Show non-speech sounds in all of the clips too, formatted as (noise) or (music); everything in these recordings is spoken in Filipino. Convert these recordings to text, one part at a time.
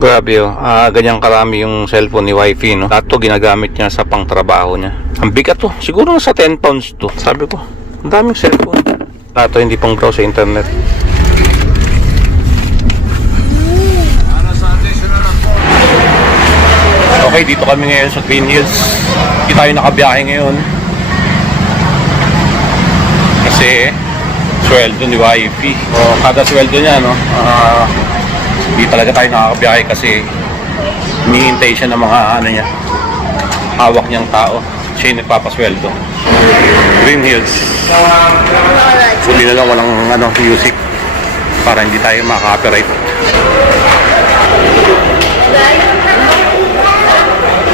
Grabe oh, ah, ganyan karami yung cellphone ni wifey no. Lahat to ginagamit niya sa pangtrabaho niya. Ang bigat to, siguro nasa 10 pounds to. Sabi ko, ang daming cellphone. Lahat to hindi pang browse sa internet. Okay, dito kami ngayon sa Green Hills. Hindi tayo nakabiyahe ngayon. Kasi, sweldo ni wifey. O, kada sweldo niya, no? Ah, hindi talaga tayo nakakabiyahe kasi hinihintay siya ng mga ano niya, hawak niyang tao. Siya yung nagpapasweldo. Green Hills. Buti na lang walang ano, music para hindi tayo maka-copyright.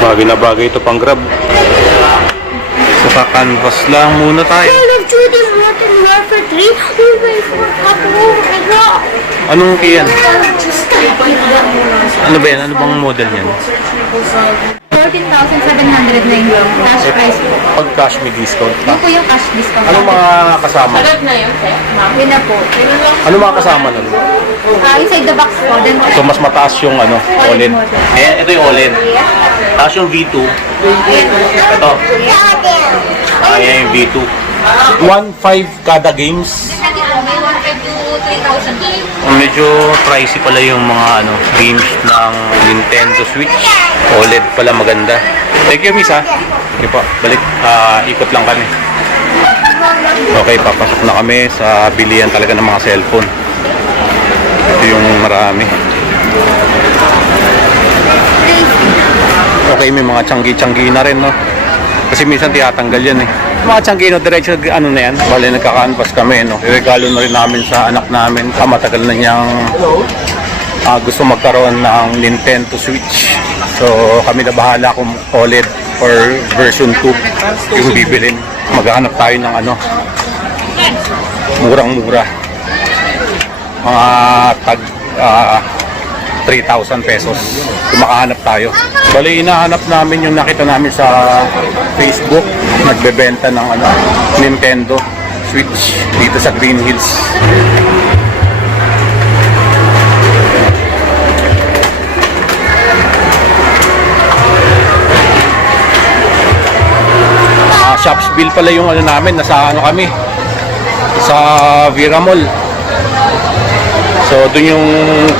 Bagay na bagay ito pang grab. Sa canvas lang muna tayo. Call of Duty Modern Warfare 3 will be for couple oh my god. Anong key yan? Ano ba yan? Ano bang model niyan? 14,709 cash price po. Pag cash may discount pa. Yun po yung cash discount. Anong mga kasama? Yun na po. Ano mga kasama nun? Ah, inside the box po. Then, So mas mataas yung ano, OLED. Eh, ito yung OLED. Tapos yung V2. Ito. Ayan yung V2. 1.5 kada games. lagi po, may 1,500 to 3,000 po. Medyo pricey pala yung mga ano games ng Nintendo Switch. OLED pala maganda. Thank you, Miss. Okay po, balik. Ah, ikot lang kami. Okay, papasok na kami sa bilihan talaga ng mga cellphone. Ito yung marami. Okay, may mga tiyanggi-tiyanggi na rin, no? Kasi minsan tiyatanggal yan eh. Mga tiyanggi, no? Diretso, ano na yan? Bale, nagka-canvas kami, no? Regalo na rin namin sa anak namin. Ah, matagal na niyang ah, gusto magkaroon ng Nintendo Switch. So, kami na bahala kung OLED or version 2 yung bibilin. Maghahanap tayo ng ano, murang-mura. Mga tag ah, 3,000 pesos. Kung makahanap tayo. Bali, inahanap namin yung nakita namin sa Facebook. Nagbebenta ng ano, Nintendo Switch dito sa Green Hills. Ah, Shops Bill pala yung ano namin, nasa ano kami, sa Vira Mall. So, doon yung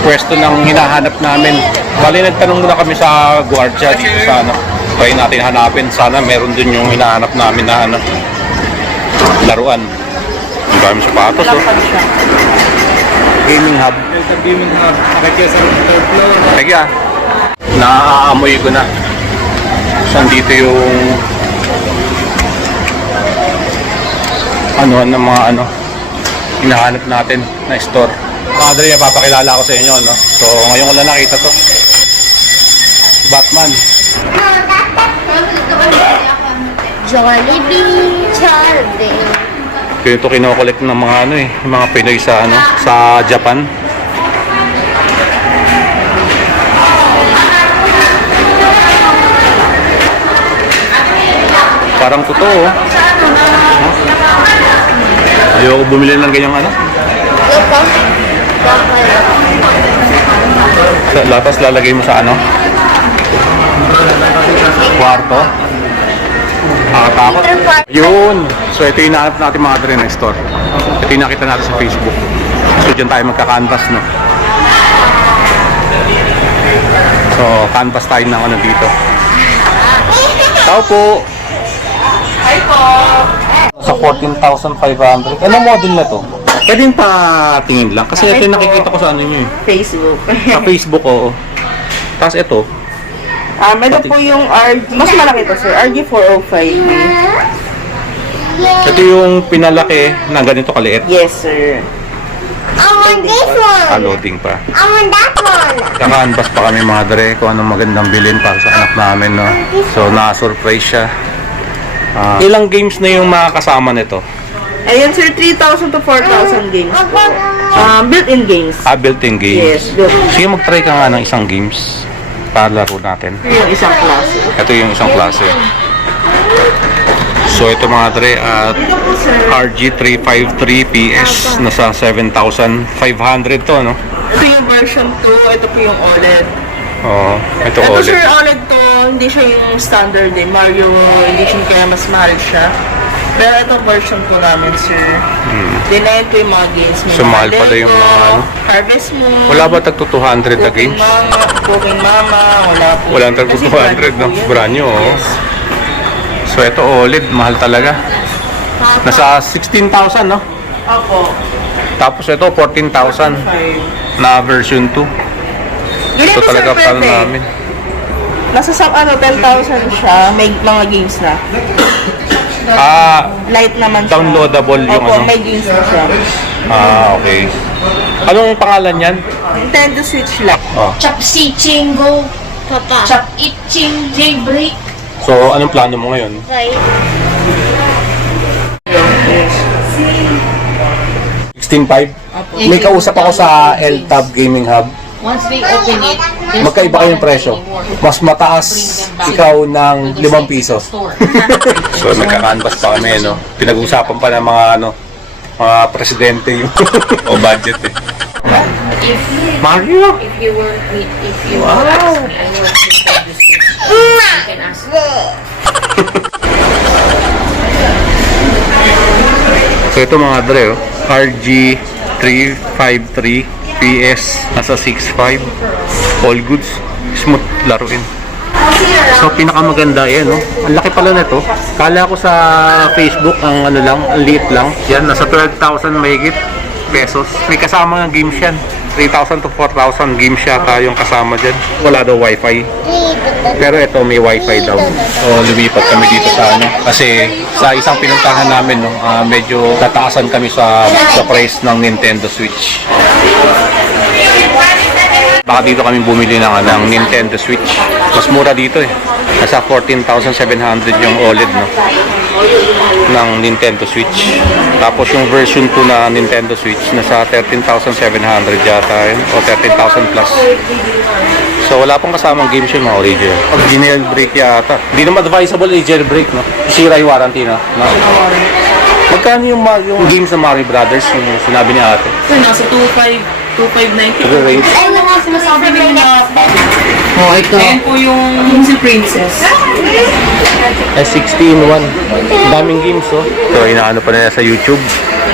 pwesto ng hinahanap namin. Bali, nagtanong muna kami sa guardia dito sa ano. Try natin hanapin. Sana meron doon yung hinahanap namin na ano, laruan. Ang dami sapatos, oh. Gaming hub. Gaming Hub. Nakikita sa third floor. Sige ah. Naaamoy ko na. Saan dito yung ano ng mga ano hinahanap natin na store. Padre, papakilala ko sa inyo, no? So, ngayon ko lang nakita to. Batman. Jollibee Charlie. Kaya ito kinokollect ng mga ano eh, mga Pinoy sa ano, sa Japan. Parang totoo. oh. Ayoko bumili ng ganyang ano. Sa latas lalagay mo sa ano? Kwarto. Nakakatakot. Yun. So ito yung nahanap natin mga dre na store. Ito yung nakita natin sa Facebook. So dyan tayo magka-canvas no. So canvas tayo ng ano dito. Tao po. Hi po. Sa 14,500. Anong model na to? Pwede yung patingin lang. Kasi ito yung nakikita ko sa ano nyo eh. Facebook. Sa Facebook, oo. Tapos ito, um, ito po yung RG, mas malaki to sir, RG405. ito yung pinalaki na ganito kaliit. Yes sir. I want this one. Ah, loading pa. I want that one. Kaka-unbox pa kami mga dre kung anong magandang bilhin para sa anak namin, no? So, na-surprise siya. Ah, ilang games na yung mga kasama nito? Ayan sir, 3,000 to 4,000 games po. Um, built-in games. Ah, built-in games. Yes, built-in. Sige, mag-try ka nga ng isang games para laro natin. Ito yung isang klase. Ito yung isang klase. So, ito mga dre at RG353PS nasa 7,500 to, no? Ito yung version 2, ito po yung OLED. Oo, ito Ito OLED. sir, OLED to, hindi siya yung standard eh. Mario Edition kaya mas mahal siya. Pero ito version po namin, sir. Dinayin ko yung mga games. May Hmm. So, mahal pala yung mga ano? Harvest Moon. Wala ba tagto 200 na games? Mama, Cooking Mama, wala po. Walang Kasi 200, no? po yan. Brand new, oh. Yes. So ito OLED, mahal talaga. Nasa 16,000, no? Opo. Tapos ito 14,000 Five. na version 2. Ganito Ito talaga sir, pal pwede. namin. Nasa sa ano, 10,000 siya. May mga games na. (coughs) Ah, Light naman siya. Downloadable yung Opo, ano? may games na siya. ah, okay. Anong pangalan yan? Nintendo Switch lang. Oh. Chop si Chingo. Papa. Chop it ching jailbreak. So, anong plano mo ngayon? Right. 16.5? May kausap ako sa LTAB Gaming Hub. Once they open it, Magkaiba kayong presyo. Mas mataas ikaw ng To the 5 same piso. (laughs) So nagka-canvas pa kami, no? Pinag-usapan pa ng mga ano, mga presidente yung (laughs) o budget eh. if, Mario! if you were if you were ask me, I will prefer this. You can ask. (laughs) So ito mga dre, oh. RG353 PS nasa 6.5 all goods. Smooth laruin. So pinakamaganda yan no? Ang laki pala nito. Kala ko sa Facebook ang ano lang ang liit lang. Yan nasa 12,000 mahigit pesos. May kasama ng games yan. 3,000 to 4,000 games yata yung kasama dyan. Wala daw wifi. Pero ito may wifi daw. So lumipat kami dito sa ano. Kasi sa isang pinuntahan namin no, ah, medyo tataasan kami sa sa price ng Nintendo Switch. Baka dito kami bumili ng, ano, ng Nintendo Switch. Mas mura dito eh. Nasa 14,700 yung OLED no ng Nintendo Switch. Tapos yung version 2 na Nintendo Switch nasa 13,700 yata yun o 13,000 plus. So wala pang kasamang games yung mga original. Pag jailbreak yata. Hindi naman advisable i jailbreak, no? Sira yung warranty, no? no? Magkano yung, yung games ng Mario Brothers, yung sinabi ni ate? Sir, nasa 2,500, 2,590. Yung range? Sinasabi mo na. Oh, ito. Ayan po yung si Princess. S60 in 1. Daming games, oh. So, inaano pa nila sa YouTube.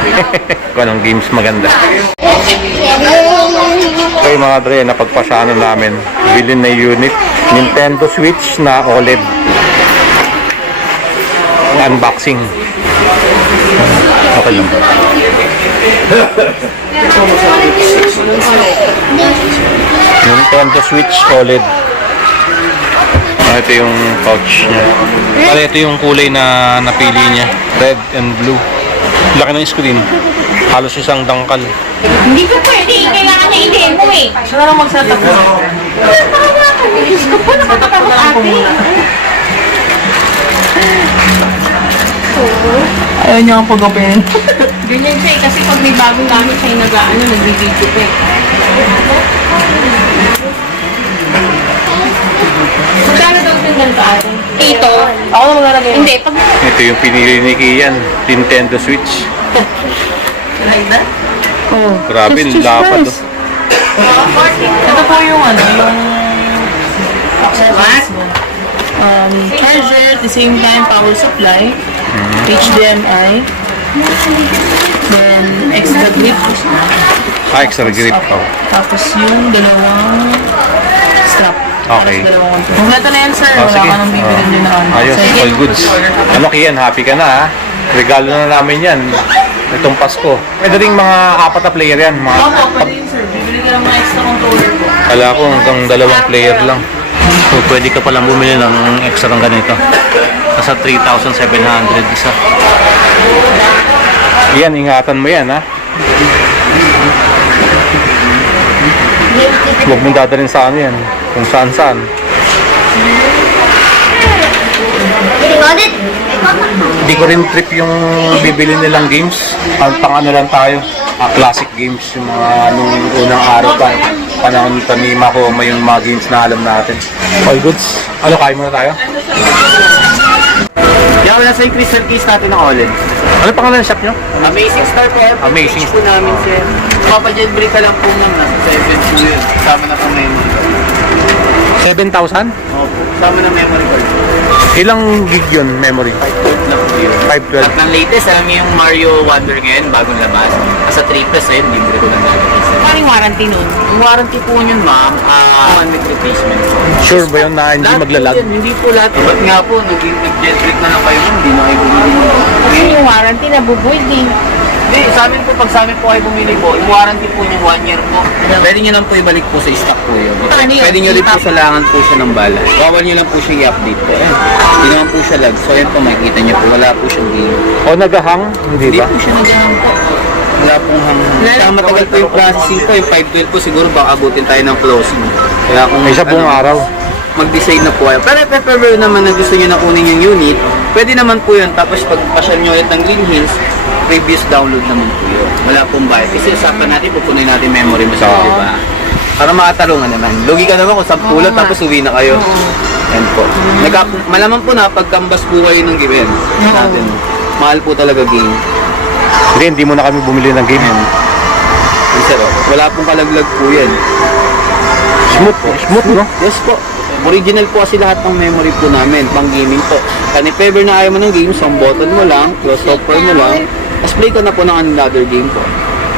(laughs) Kung anong games maganda. Okay mga dre, napagpasyanan namin. Bilhin na unit. Nintendo Switch na OLED. Unboxing. Okay lang. (laughs) Nintendo Switch OLED. Ah, ito yung pouch niya. Pare, ito yung kulay na napili niya. Red and blue. Laki ng screen. Halos isang dangkal. Hindi ka pwede. Kailangan niya i mo eh. Siya na lang mag-set up mo. Diyos ko po, nakakatakot ate. Ayaw niya ang pag-open. Ganyan siya eh. Kasi pag may bagong gamit siya yung nag-ano, nag-video pa eh. Magkano daw yung ganito ate? Ito? Ako na maglalagay. Hindi, pag Ito yung pinili ni Kian. Nintendo Switch. Like that? Oh. Grabe, lapad. Oh. Ito po yung ano, yung what? Um, charger, at the same time, power supply, HDMI, then extra grip, Ah, extra grip. Oh. tapos yung dalawang strap. Okay. Dalawang Kompleto na yan, sir. Oh, Wala sige. ka nang bibili din na ano. Ayos, Sige. all goods. Ano Kian, happy ka na ha? Regalo na namin yan. Itong Pasko. Pwede ring mga apat na player yan. Mga, Opo, pwede yun, sir. Bibili ka ng mga extra controller po. Kala ko hanggang dalawang player lang. So, pwede ka palang bumili ng extra ng ganito. Nasa 3,700 isa. Yan, ingatan mo yan, ha? Huwag mong dadalhin sa ano yan. Kung saan saan. Hindi ko rin trip yung bibili nilang games. Ang pang ano lang tayo. ah, classic games. Yung mga nung unang araw pa. Panahon pa ni Mako may yung mga games na alam natin. All goods. Ano, kain muna tayo? Yan, wala sa yung crystal case natin ng OLED. Ano pangalan ng shop nyo? Amazing Star po. every Amazing page po namin, sir. Papajet break ka lang po ma'am. Nasa 7 po yun. Kasama na po ngayon. 7,000? Opo. Sama ng memory card. Ilang gig yun, memory? Na po yun. 512. At ng latest, alam niyo yung Mario Wonder ngayon, bagong labas. Sa 3 plus ayun, libre ko lang sa. Paano yung warranty nun? Yung warranty po yun, ma'am, ah, one week replacement po. Sure ba yun na hindi Lahat maglalag? yan, hindi po lahat. Ba't nga po, nag- nag-jetlag na lang kayo, hindi na kayo bumili. Kasi yung warranty nabubuild eh. Hindi, sa amin po, pag sa amin po kayo bumili po, yung warranty po yung one year po. Pwede nyo lang po ibalik po sa stock po yun. Ano yun? Pwede nyo rin po salangan po siya ng bala. Bawal nyo lang po siya i-update po. Ayan. Hindi naman po siya lag. So yan po, makikita nyo po, wala po siyang game. O nagahang? Hindi Hindi ba? po siya nag-hang po. Wala pong hang. Kaya matagal po yung processing po. Yung 512 po siguro baka abutin tayo ng closing. Kaya kung Ay, sa buong ano, araw. mag-decide na po kayo. Pero if ever naman na gusto nyo na kunin yung unit, pwede naman po yun. Tapos pag pasyal nyo ulit ng Green Hills, previous download naman po yun. Wala pong bayad. Kasi usapan natin, pupunin natin memory mo sa Oo. di ba? Para makatalungan naman. Lugi ka naman kung sa pulot nga. tapos uwi na kayo. Yan po. Nag malaman po na pagkambas po kayo ng game natin. Mahal po talaga game. Hindi, hindi mo na kami bumili ng game. Yes, sir. oh. Wala pong kalaglag po yan. Smooth po. Smooth, no? Yes po. Original po kasi lahat ng memory po namin, pang gaming po. And if ever na ayaw mo ng game, some button mo lang, close software mo lang, tapos play ka na po ng another game po.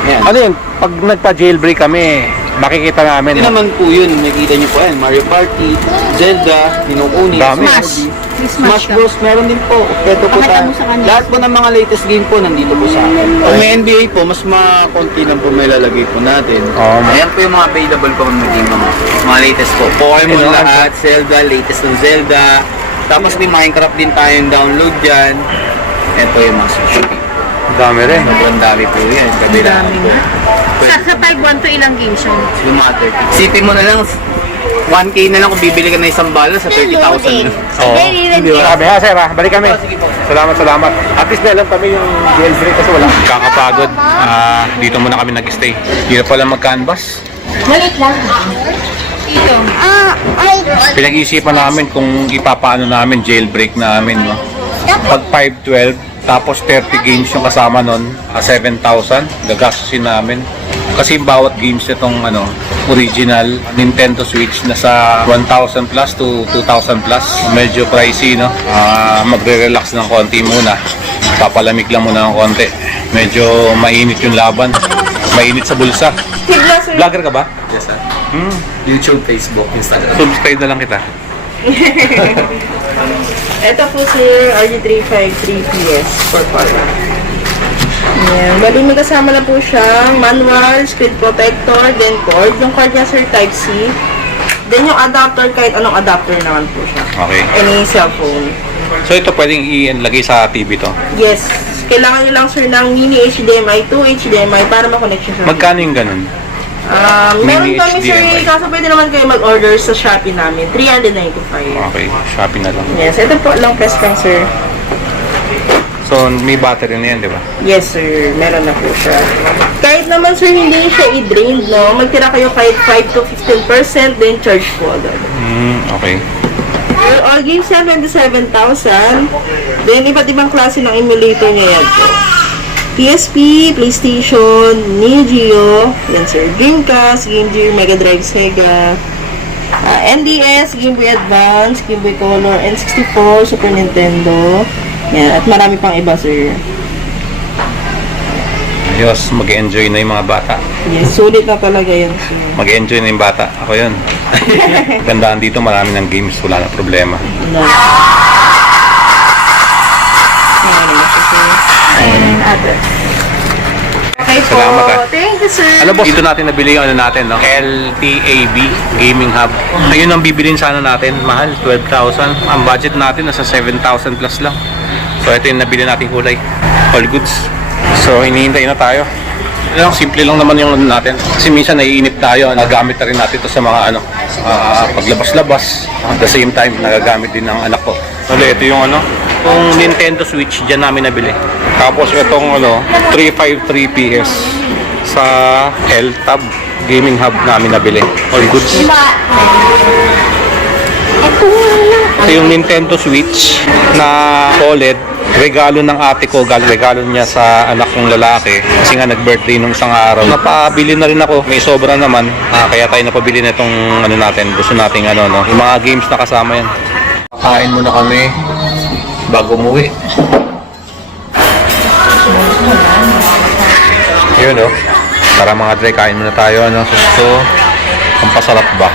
Ayan. Ano yun? Pag nagpa-jailbreak kami, makikita namin. Hindi no? naman po yun, nakikita nyo po yan, Mario Party, Zelda, Ninokuni, Dami. Smash. Smash. Bros. meron din po. Ito po sa. Lahat po ng mga latest game po nandito po sa akin. Kung may NBA po, mas makonti lang po may lalagay po natin. Ma- Ayan po yung mga available po ng game mga, mga latest po. Pokemon lahat, Zelda, latest ng Zelda. Tapos may Minecraft din tayong download dyan. Ito yung mga Switch. Dami rin. Sobrang dami po yan. Kabilaan po. Sa, sa 5-1 to ilang games yun? Yung mga 30. Sipin mo na lang, 1K na lang kung bibili ka na isang bala sa 30,000 na. Oo. Very Hindi ba? Sabi ha, sir ha. Balik kami. po. Salamat, salamat. At least na alam kami yung jailbreak kasi wala. Kakapagod. Ah, dito muna kami nag-stay. Na pala mag-canvas. Malit lang. Dito. Ah, I Pinag-iisipan namin kung ipapaano namin jailbreak namin, no? Pag 512, tapos 30 games yung kasama nun, ah, 7,000, gagastusin namin. Kasi bawat games nitong ano, original Nintendo Switch nasa 1,000 plus to 2,000 plus. Medyo pricey, no? Ah, magre-relax ng konti muna. Papalamig lang muna ng konti. Medyo mainit yung laban. Mainit sa bulsa. Vlogger ka ba? Yes, sir. Hmm. YouTube, Facebook, Instagram. Subscribe na lang kita. (laughs) Ito po sir, RG353PS for power. Ayan. Bali, magkasama na po siyang manual, screen protector, then cord. Yung cord niya sir, Type-C. Then yung adapter, kahit anong adapter naman po siya. Okay. Any cellphone. So ito pwedeng ilagay sa TV to. Yes. Kailangan nyo lang sir ng mini HDMI to HDMI para makonect siya sa Magkano yung ganun? Um, meron Mini kami sir, HDMI. kaso pwede naman kayo mag-order sa Shopee namin. 395. Okay, Shopee na lang. Yes, ito po long press lang sir. So may battery na yan, di ba? Yes sir, meron na po siya. Kahit naman sir hindi siya i-drain, no? Magtira kayo kahit 5 to 15%, then charge po agad. Hmm, okay. Well, all games yan, 27,000. Then, iba't ibang klase ng emulator niya yan po. PSP, PlayStation, Neo Geo, yan sir, Dreamcast, Game Gear, Mega Drive, Sega, ah, NDS, Game Boy Advance, Game Boy Color, N64, Super Nintendo, yan, at marami pang iba sir. Diyos, mag-enjoy na yung mga bata. Yes, sulit na talaga yan sir. Mag-enjoy na yung bata. Ako yun. (laughs) Gandaan dito, marami ng games. Wala na problema. No. And. Okay po. Salamat, ah. Thank you, sir. Alam boss, dito natin nabili yung ano natin, no? LTAB Gaming Hub. Ayun ang bibilin sana natin. Mahal, 12,000. Ang budget natin nasa 7,000 plus lang. So ito yung nabili nating kulay. All goods. So hinihintay na tayo. Ano simple lang naman yung ano natin. Kasi minsan naiinip tayo, nagamit na rin natin ito sa mga ano, ah, paglabas-labas. At the same time, nagagamit din ng anak ko. Ulit, ito yung ano, yung Nintendo Switch, dyan namin nabili. Tapos itong ano, 353 PS sa L-Tab Gaming Hub namin nabili. All goods. Ito yung Nintendo Switch na OLED. Regalo ng ate ko, gal regalo niya sa anak kong lalaki. Kasi nga nag-birthday nung isang araw. Napabili na rin ako. May sobra naman. Ah, kaya tayo napabili na itong ano natin. Gusto nating ano, no? Yung mga games na kasama yan. Kain muna kami bago umuwi. Yun, oh. Para mga dre, kain muna tayo, ano. So, ang pasarap ba?